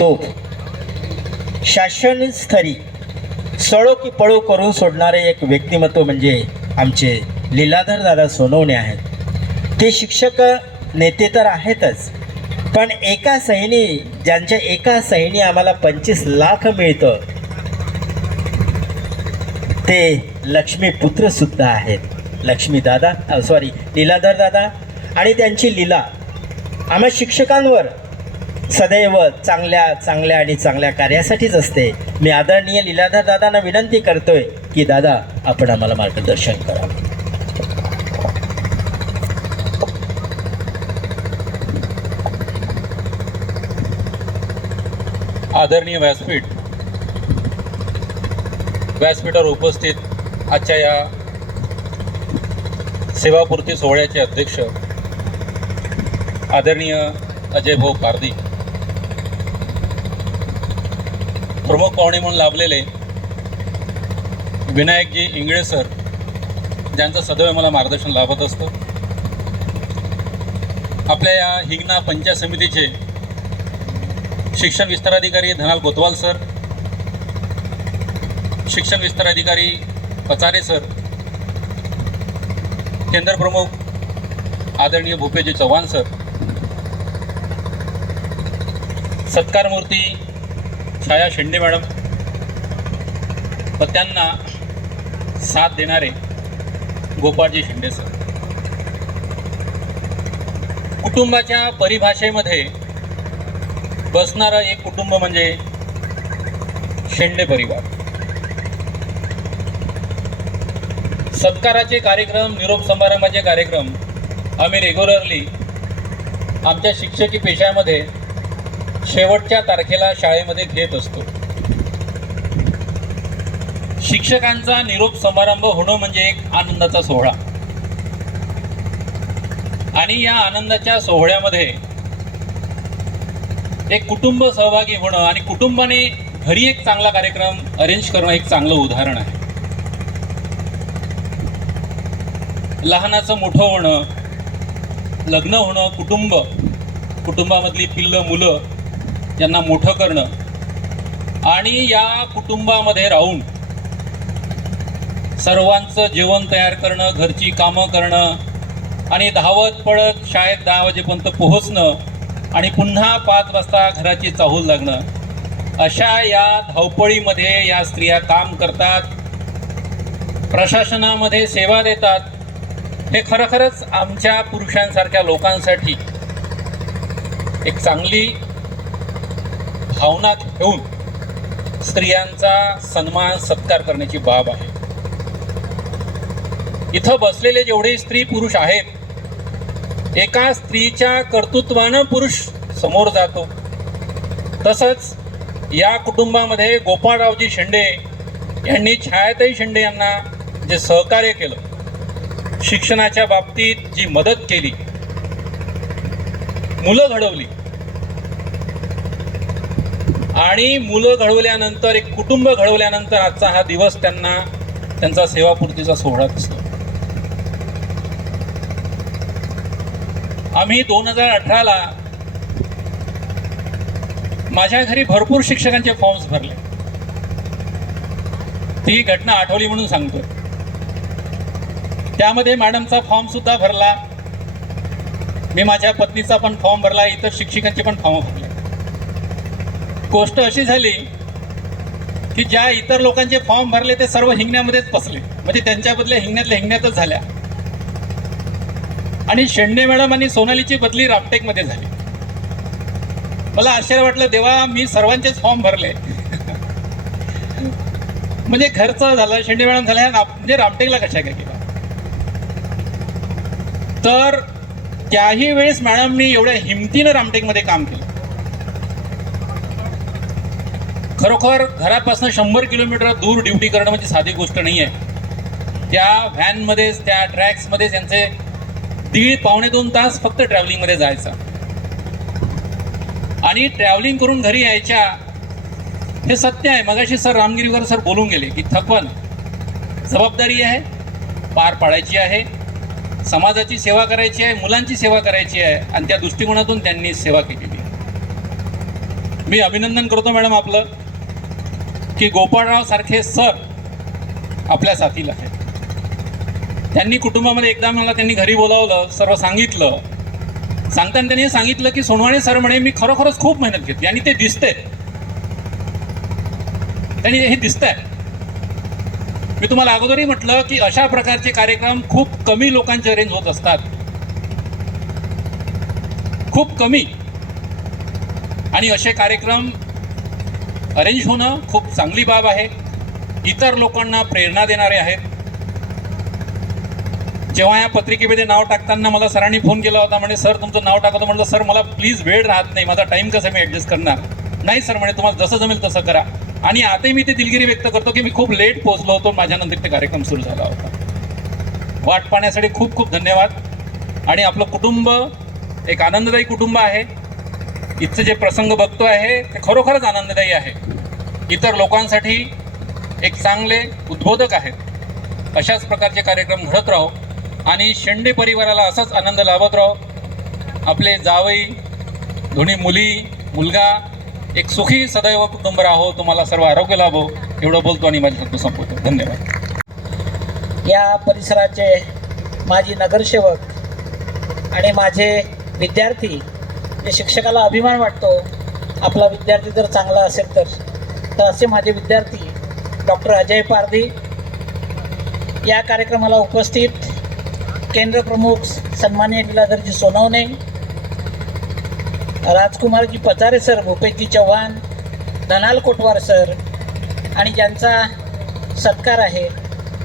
तो शासनस्तरी सळो की पळो करून सोडणारे एक व्यक्तिमत्व म्हणजे आमचे लीलाधर दादा सोनवणे आहेत. ते शिक्षक नेते तर आहेतच पण एका सैनी ज्यांच्या एका सैनी आम्हाला पंचवीस लाख मिळतं ते लक्ष्मीपुत्र सुद्धा आहेत. लक्ष्मी दादा सॉरी लीलाधर दादा आणि त्यांची लीला. आम्हा शिक्षकांवर सदैव चांगल्या चांगल्या आणि चांगल्या कार्यासाठीच असते. मी आदरणीय लीलाधर दादांना विनंती करतोय की दादा आपण आम्हाला मार्गदर्शन करा. आदरणीय व्यासपीठ. व्यासपीठावर उपस्थित आजच्या या सेवापूर्ती सोहळ्याचे अध्यक्ष आदरणीय अजय भाऊ पारदी प्रमुख पाहुणे म्हणून लाभलेले विनायकजी इंगळे सर ज्यांचं सदैव मला मार्गदर्शन लाभत असतं. आपल्या या हिंगणा पंचायत समितीचे शिक्षण विस्ताराधिकारी धनाल गोतवाल सर शिक्षण विस्ताराधिकारी पचारे सर केंद्र प्रमुख आदरणीय भूपेजी चव्हाण सर सत्कारमूर्ती छाया शेंडे मॅडम. व त्यांना साथ देणारे गोपाळजी शेंडे सर. कुटुंबाच्या परिभाषेमध्ये बसणारं एक कुटुंब म्हणजे शेंडे परिवार. सत्काराचे कार्यक्रम निरोप समारंभाचे कार्यक्रम आम्ही रेग्युलरली आमच्या शिक्षकी पेशामध्ये शेवटच्या तारखेला शाळेमध्ये घेत असतो. शिक्षकांचा निरोप समारंभ होणं म्हणजे एक आनंदाचा सोहळा. आणि या आनंदाच्या सोहळ्यामध्ये एक कुटुंब सहभागी होणं आणि कुटुंबाने घरी एक चांगला कार्यक्रम अरेंज करणं एक चांगलं उदाहरण आहे. लहानाचं मोठं होणं लग्न होणं कुटुंब कुटुंबामधली पिल्लं मुलं यांना मोठं करणं. आणि या कुटुंबामध्ये राहून सर्वांचं जेवण तयार करणं घरची कामं करणं आणि धावत पळत शाळेत दहा वाजेपर्यंत पोहोचणं आणि पुन्हा पाच वाजता घराची चाहूल लागणं अशा या धावपळीमध्ये या स्त्रिया काम करतात प्रशासनामध्ये सेवा देतात. हे खरोखरच आमच्या पुरुषांसारख्या लोकांसाठी एक चांगली भावना ठेवून स्त्रियांचा सन्मान सत्कार करण्याची बाब आहे. इथं बसलेले जेवढे स्त्री पुरुष आहेत एका स्त्रीच्या कर्तृत्वानं पुरुष समोर जातो. तसंच या कुटुंबामध्ये गोपाळरावजी शेंडे यांनी छायाताई शेंडे यांना जे सहकार्य केलं शिक्षणाच्या बाबतीत जी मदत केली मुलं घडवली आणि मुलं घडवल्यानंतर एक कुटुंब घडवल्यानंतर आजचा हा दिवस त्यांना त्यांचा सेवापूर्तीचा सोहळा दिसतो. आम्ही दोन हजार अठराला माझ्या घरी भरपूर शिक्षकांचे फॉर्म्स भरले. ती घटना आठवली म्हणून सांगतो त्यामध्ये मॅडमचा फॉर्म सुद्धा भरला. मी माझ्या पत्नीचा पण फॉर्म भरला इतर शिक्षकांचे पण फॉर्म भरले. गोष्ट अशी झाली की ज्या इतर लोकांचे फॉर्म भरले ते सर्व हिंगण्यामध्येच फसले. म्हणजे त्यांच्या बदल्या हिंगण्यातल्या हिंगण्यातच झाल्या. आणि शेंडे मॅडम आणि सोनालीची बदली रामटेकमध्ये झाली. मला आश्चर्य वाटलं देवा मी सर्वांचेच फॉर्म भरले. म्हणजे घरचं झालं शेंडे मॅडम झाल्या म्हणजे रामटेकला कशा काय केला? तर त्याही वेळेस मॅडमनी एवढ्या हिमतीनं रामटेकमध्ये काम केलं. खरोखर घरापासून शंभर किलोमीटर दूर ड्युटी करणं म्हणजे साधी गोष्ट नाही आहे त्या व्हॅनमध्येच त्या ट्रॅक्समध्येच त्यांचे दीड पावणे दोन तास फक्त ट्रॅव्हलिंगमध्ये जायचं. आणि ट्रॅव्हलिंग करून घरी यायच्या हे सत्य आहे. मगाशी सर रामगिरीवर सर बोलून गेले की थकवण जबाबदारी आहे पार पाडायची आहे समाजाची सेवा करायची आहे मुलांची सेवा करायची आहे आणि त्या दृष्टिकोनातून त्यांनी सेवा केलेली मी अभिनंदन करतो मॅडम आपलं. की गोपाळराव सारखे सर आपल्या साथीला आहेत. त्यांनी कुटुंबामध्ये एकदा मला त्यांनी घरी बोलावलं सर्व सांगितलं. सांगताना त्यांनी सांगितलं की सोनवाणे सर म्हणे मी खरोखरच खूप मेहनत घेतली आणि ते दिसते. त्यांनी हे दिसतंय. मी तुम्हाला अगोदरही म्हटलं की अशा प्रकारचे कार्यक्रम खूप कमी लोकांचे अरेंज होत असतात. खूप कमी. आणि असे कार्यक्रम अरेंज होणं खूप चांगली बाब आहे. इतर लोकांना प्रेरणा देणारे आहेत. जेव्हा या पत्रिकेमध्ये नाव टाकताना मला सरांनी फोन केला होता म्हणजे सर तुमचं नाव टाकतो. म्हटलं सर मला प्लीज वेळ राहत नाही. माझा टाईम कसं मी ॲडजस्ट करणार? नाही सर म्हणे तुम्हाला जसं जमेल तसं करा. आणि आताही मी ते दिलगिरी व्यक्त करतो की मी खूप लेट पोहोचलो होतो माझ्यानंतर ते कार्यक्रम सुरू झाला होता. वाट पाहण्यासाठी खूप खूप धन्यवाद. आणि आपलं कुटुंब एक आनंददायी कुटुंब आहे. इथचं जे प्रसंग बघतो आहे ते खरोखरच आनंददायी आहे. इतर लोकांसाठी एक चांगले उद्बोधक आहेत. अशाच प्रकारचे कार्यक्रम घडत राहो आणि शेंडे परिवाराला असाच आनंद लाभत राहो. आपले जावई दोन्ही मुली मुलगा एक सुखी सदैव कुटुंब राहो. तुम्हाला सर्व आरोग्य लाभो. एवढं बोलतो आणि माझी शब्द संपवतो. धन्यवाद. या परिसराचे माझी नगरसेवक आणि माझे विद्यार्थी जे शिक्षकाला अभिमान वाटतो. आपला विद्यार्थी जर चांगला असेल तर. तर असे माझे विद्यार्थी डॉक्टर अजय पारधी या कार्यक्रमाला उपस्थित केंद्रप्रमुख सन्मान्य लीलाधरजी सोनवणे राजकुमारजी पचारे सर भूपेशजी चव्हाण धनाल कोटवार सर आणि ज्यांचा सत्कार आहे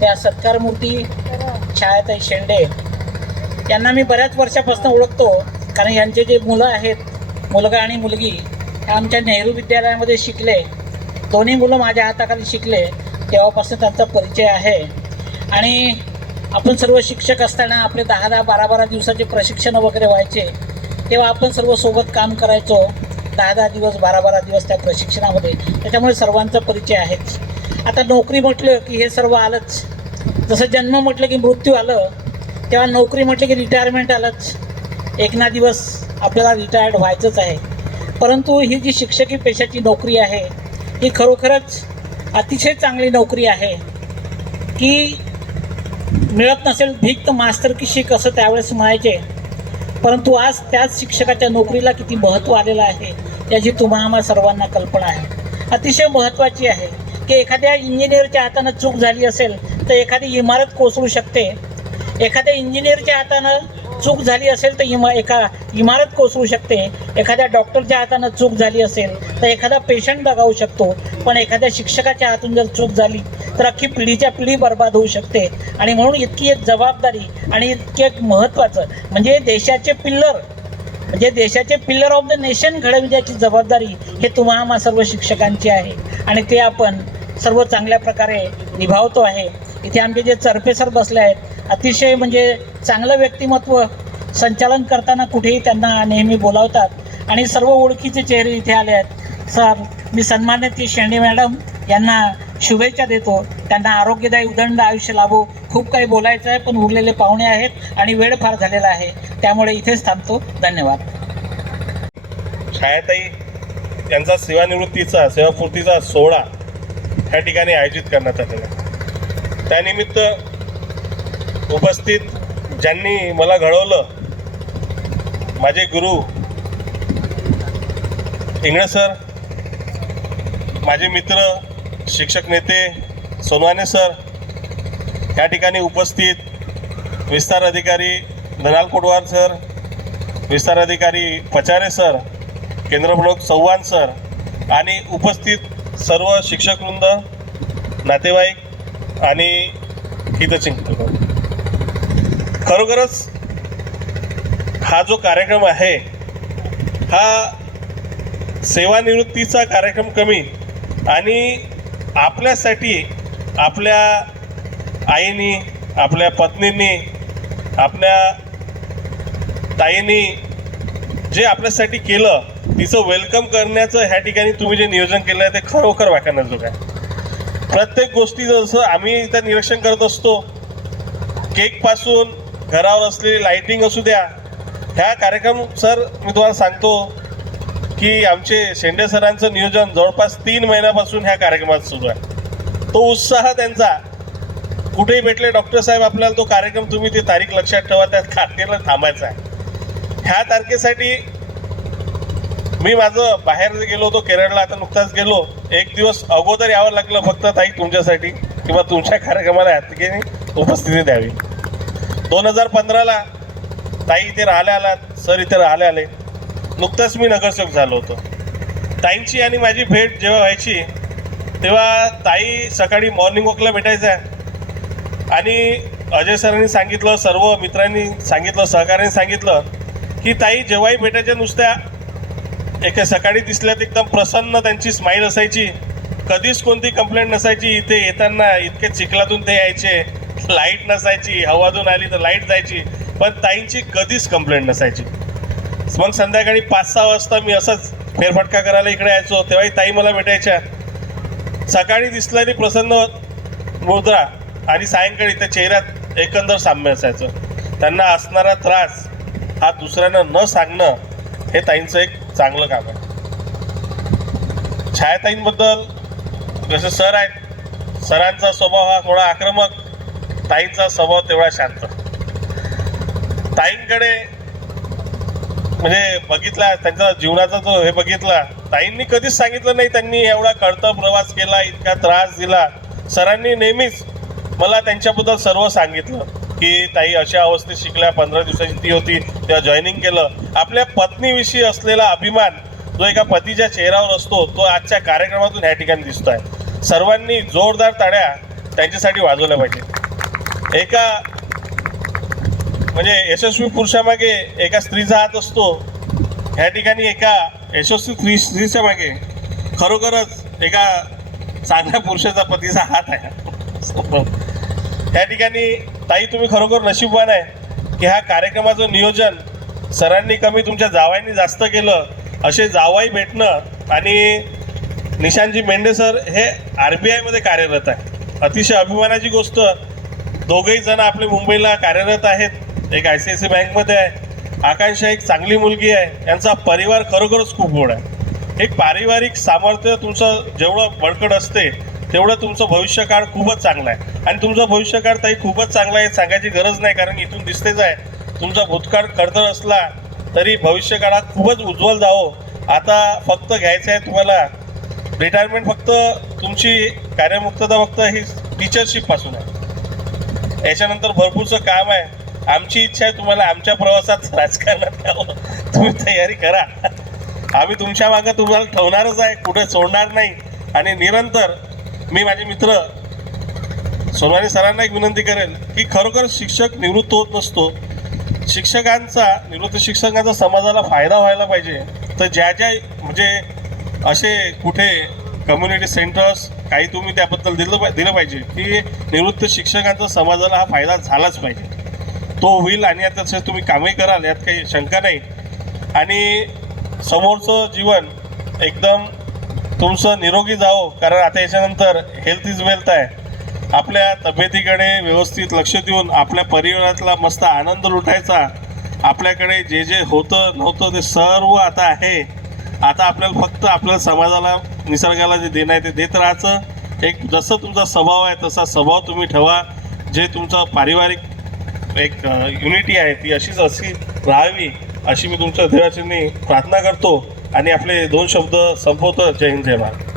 त्या सत्कारमूर्ती छायाताई शेंडे यांना मी बऱ्याच वर्षापासून ओळखतो. कारण यांचे जे मुलं आहेत मुलगा आणि मुलगी आमच्या नेहरू विद्यालयामध्ये शिकले. दोन्ही मुलं माझ्या हाताखाली शिकले. तेव्हापासून त्यांचा परिचय आहे. आणि आपण सर्व शिक्षक असताना आपले दहा दहा बारा बारा दिवसाचे प्रशिक्षण वगैरे व्हायचे. तेव्हा आपण सर्व सोबत काम करायचो. दहा दहा दिवस बारा बारा दिवस त्या प्रशिक्षणामध्ये. त्याच्यामुळे सर्वांचा परिचय आहेच आता नोकरी म्हटलं की हे सर्व आलंच. जसं जन्म म्हटलं की मृत्यू आलं तेव्हा नोकरी म्हटलं की रिटायरमेंट आलंच. एक ना दिवस आपल्याला रिटायर्ड व्हायचंच आहे. परंतु ही जी शिक्षकी पेशाची नोकरी आहे ही खरोखरच अतिशय चांगली नोकरी आहे. की मिळत नसेल भीक तर मास्तर की शिक असं त्यावेळेस म्हणायचे. परंतु आज त्याच शिक्षकाच्या नोकरीला किती महत्त्व आलेलं आहे याची तुम्हा आम्हा सर्वांना कल्पना आहे. अतिशय महत्त्वाची आहे की एखाद्या इंजिनियरच्या हातानं चूक झाली असेल तर एखादी इमारत कोसळू शकते. एखाद्या इंजिनियरच्या हातानं चूक झाली असेल तर इमा एका इमारत कोसळू शकते. एखाद्या डॉक्टरच्या हातानं चूक झाली असेल तर एखादा पेशंट दगावू शकतो. पण एखाद्या शिक्षकाच्या हातून जर चूक झाली तर अख्खी पिढीच्या पिढी बर्बाद होऊ शकते. आणि म्हणून इतकी एक जबाबदारी आणि इतकी एक महत्त्वाचं म्हणजे देशाचे पिल्लर म्हणजे देशाचे पिल्लर ऑफ द नेशन घडविण्याची जबाबदारी हे तुम्हा सर्व शिक्षकांची आहे. आणि ते आपण सर्व चांगल्या प्रकारे निभावतो आहे. इथे आमचे जे चरपेसर बसले आहेत अतिशय म्हणजे चांगलं व्यक्तिमत्व संचालन करताना कुठेही त्यांना नेहमी बोलावतात. आणि सर्व ओळखीचे चेहरे इथे आले आहेत. सर मी सन्मानित ती शेंडे मॅडम यांना शुभेच्छा देतो. त्यांना आरोग्यदायी उदंड आयुष्य लाभो. खूप काही बोलायचं आहे पण उरलेले पाहुणे आहेत आणि वेळ फार झालेला आहे. त्यामुळे इथेच थांबतो. धन्यवाद. छायाताई यांचा सेवानिवृत्तीचा सेवापूर्तीचा सोहळा ह्या ठिकाणी आयोजित करण्यात आलेला त्यानिमित्त उपस्थित ज्यांनी मला घडवलं माझे गुरु इंगळे सर माझे मित्र शिक्षक नेते सोनवाने सर या ठिकाणी उपस्थित विस्तार अधिकारी धनाल कोटवार सर विस्तार अधिकारी पचारे सर केंद्रप्रमुख चव्हाण सर आणि उपस्थित सर्व शिक्षकवृंद नातेवाईक आणि हितचिंतक. खरोखरच हा जो कार्यक्रम आहे हा सेवानिवृत्तीचा कार्यक्रम कमी आणि आपल्यासाठी आपल्या आईनी आपल्या पत्नींनी आपल्या ताईंनी जे आपल्यासाठी केलं तिचं वेलकम करण्याचं ह्या ठिकाणी तुम्ही जे नियोजन केलं आहे ते खरोखर वाखाणण्याजोग आहे. प्रत्येक गोष्टी जसं आम्ही इथं निरीक्षण करत असतो केकपासून घरावर असलेली लाईटिंग असू द्या. ह्या कार्यक्रम सर मी तुम्हाला सांगतो की आमचे शेंडे सरांचं नियोजन जवळपास तीन महिन्यापासून ह्या कार्यक्रमात सुरू आहे. तो उत्साह त्यांचा. कुठेही भेटले डॉक्टर साहेब आपल्याला तो कार्यक्रम तुम्ही ती तारीख लक्षात ठेवा त्या खात्याला थांबायचा आहे. ह्या तारखेसाठी मी माझं बाहेर गेलो होतो केरळला आता नुकताच गेलो. एक दिवस अगोदर यावं लागलं फक्त ताई तुमच्यासाठी किंवा तुमच्या कार्यक्रमाला या उपस्थिती द्यावी. दोन हजार पंधराला ताई इथे राहायला आलात सर इथे राहायला आले. नुकतंच मी नगरसेवक झालो होतो. ताईंची आणि माझी भेट जेव्हा व्हायची तेव्हा ताई सकाळी मॉर्निंग वॉकला भेटायच्या. आणि अजय सरांनी सांगितलं सर्व मित्रांनी सांगितलं सहकार्याने सांगितलं की ताई जेव्हाही भेटायच्या नुसत्या एका सकाळी दिसल्यात एकदम प्रसन्न त्यांची स्माईल असायची. कधीच कोणती कंप्लेंट नसायची इथे येताना इतके चिखलातून ते यायचे. लाइट नसायची हवातून आली तर लाइट जायची पण ताईंची कधीच कंप्लेंट नसायची. मग संध्याकाळी पाच सहा वाजता मी असंच फेरफटका करायला इकडे यायचो तेव्हाही ताई मला भेटायच्या. सकाळी दिसलेली प्रसन्न मुद्रा आणि सायंकाळी त्या चेहऱ्यात एकंदर साम्य असायचं. त्यांना असणारा त्रास हा दुसऱ्यांना न सांगणं हे ताईंचं एक चांगलं काम आहे. छायाताईंबद्दल जसे सर आहेत सरांचा स्वभाव हा थोडा आक्रमक ताईंचा स्वभाव तेवढा शांत. ताईंकडे म्हणजे बघितला त्यांचा जीवनाचा जो हे बघितला ताईंनी कधीच सांगितलं नाही त्यांनी एवढा कळता प्रवास केला इतका त्रास दिला. सरांनी नेहमीच मला त्यांच्याबद्दल सर्व सांगितलं की ताई अशा अवस्थेत शिकल्या पंधरा दिवसाची ती होती तेव्हा जॉईनिंग केलं. आपल्या पत्नीविषयी असलेला अभिमान जो एका पतीच्या चेहऱ्यावर असतो तो आजच्या कार्यक्रमातून ह्या ठिकाणी दिसतोय. सर्वांनी जोरदार ताड्या त्यांच्यासाठी वाजवल्या पाहिजे एका म्हणजे यशस्वी पुरुषामागे एका स्त्रीचा हात असतो. ह्या ठिकाणी एका यशस्वी स्त्री स्त्रीच्या मागे खरोखरच एका चांगल्या पुरुषाचा पतीचा हात आहे. ह्या ठिकाणी ताई तुम्ही खरोखर नशीबवान आहे की हा कार्यक्रमाचं नियोजन सरांनी कमी तुमच्या जावाईंनी जास्त केलं असे जावाई भेटणं आणि निशांजी मेंढे सर हे आर बी आयमध्ये कार्यरत आहे. अतिशय अभिमानाची गोष्ट दोघेही जण आपले मुंबईला कार्यरत आहेत. एक आय सी आय सी बँकमध्ये आहे. आकांक्षा एक चांगली मुलगी आहे. यांचा परिवार खरोखरच खूप गोड आहे. एक पारिवारिक सामर्थ्य तुमचं जेवढं बळकट असते तेवढं तुमचं भविष्यकाळ खूपच चांगलं आहे. आणि तुमचं भविष्यकाळ ताई खूपच चांगला आहे सांगायची गरज नाही कारण इथून दिसतेच आहे. तुमचा भूतकाळ खडतर असला तरी भविष्यकाळ हा खूपच उज्ज्वल जावो. आता फक्त घ्यायचं आहे तुम्हाला. रिटायरमेंट फक्त तुमची कार्यमुक्तता फक्त ही टीचरशिपपासून आहे. याच्यानंतर भरपूरचं काम आहे. आमची इच्छा आहे तुम्हाला आमच्या प्रवासात राजकारणात यावं. तुम्ही तयारी करा. आम्ही तुमच्या मागं तुम्हाला ठेवणारच आहे कुठे सोडणार नाही. आणि निरंतर मी माझे मित्र सोनवानी सरांना एक विनंती करेल की खरोखर शिक्षक निवृत्त होत नसतो. शिक्षकांचा निवृत्त शिक्षकांचा समाजाला फायदा व्हायला पाहिजे. तर ज्या ज्या म्हणजे असे कुठे कम्युनिटी सेंटर्स काही तुम्ही त्याबद्दल दिलं पाहि- दिलं पाहिजे की निवृत्त शिक्षकांचा समाजाला हा फायदा झालाच पाहिजे. तो होईल आणि आता तसेच तुम्ही कामही कराल यात काही शंका नाही. आणि समोरचं जीवन एकदम तुमचं निरोगी जावं कारण आता याच्यानंतर हेल्थ इज वेल्थ आहे. आपल्या तब्येतीकडे व्यवस्थित लक्ष देऊन आपल्या परिवारातला मस्त आनंद लुटायचा. आपल्याकडे जे जे होतं नव्हतं ते सर्व आता आहे. आता आपल्याला फक्त आपल्या समाजाला निसर्गाला जे देणं आहे ते देत राहायचं. एक जसं तुमचा स्वभाव आहे तसा स्वभाव तुम्ही ठेवा. जे तुमचं पारिवारिक एक युनिटी आहे ती अशीच अशी राहावी अशी मी तुमच्या देवाची प्रार्थना करतो. आणि आपले दोन शब्द संपवतो. जय हिंद जय महाराज